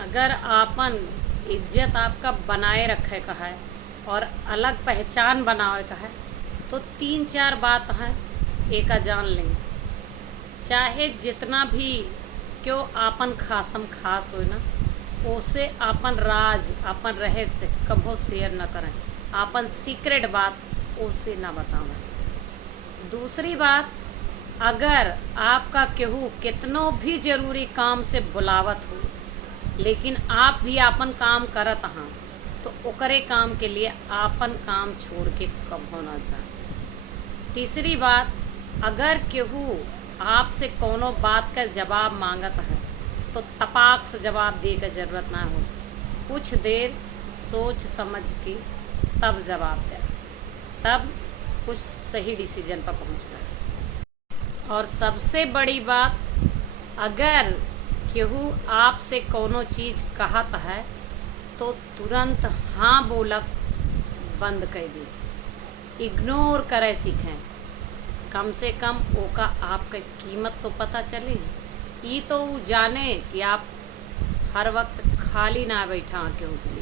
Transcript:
अगर आपन इज्जत आपका बनाए रखे का है और अलग पहचान बनावे का है तो तीन चार बात हैं एका जान लें। चाहे जितना भी क्यों आपन खासम खास हो ना, ओसे आपन राज आपन रहस्य कभो शेयर न करें। आपन सीक्रेट बात ओसे ना बतावें। दूसरी बात, अगर आपका केहू कितनो भी जरूरी काम से बुलावत हो लेकिन आप भी आपन काम करत हाँ तो ओकरे काम के लिए आपन काम छोड़ के कभो ना जाए। तीसरी बात, अगर केहू आपसे कोनो बात का जवाब मांगत है तो तपाक से जवाब दे के जरूरत ना हो। कुछ देर सोच समझ के तब जवाब दे, तब कुछ सही डिसीजन पर पहुँच गए। और सबसे बड़ी बात, अगर केहू आपसे कोनो चीज़ कहत है तो तुरंत हाँ बोलक बंद कर दे, इग्नोर करे सीखें। कम से कम ओका आपका कीमत तो पता चले, ई तो जाने कि आप हर वक्त खाली ना बैठा केहू के लिए।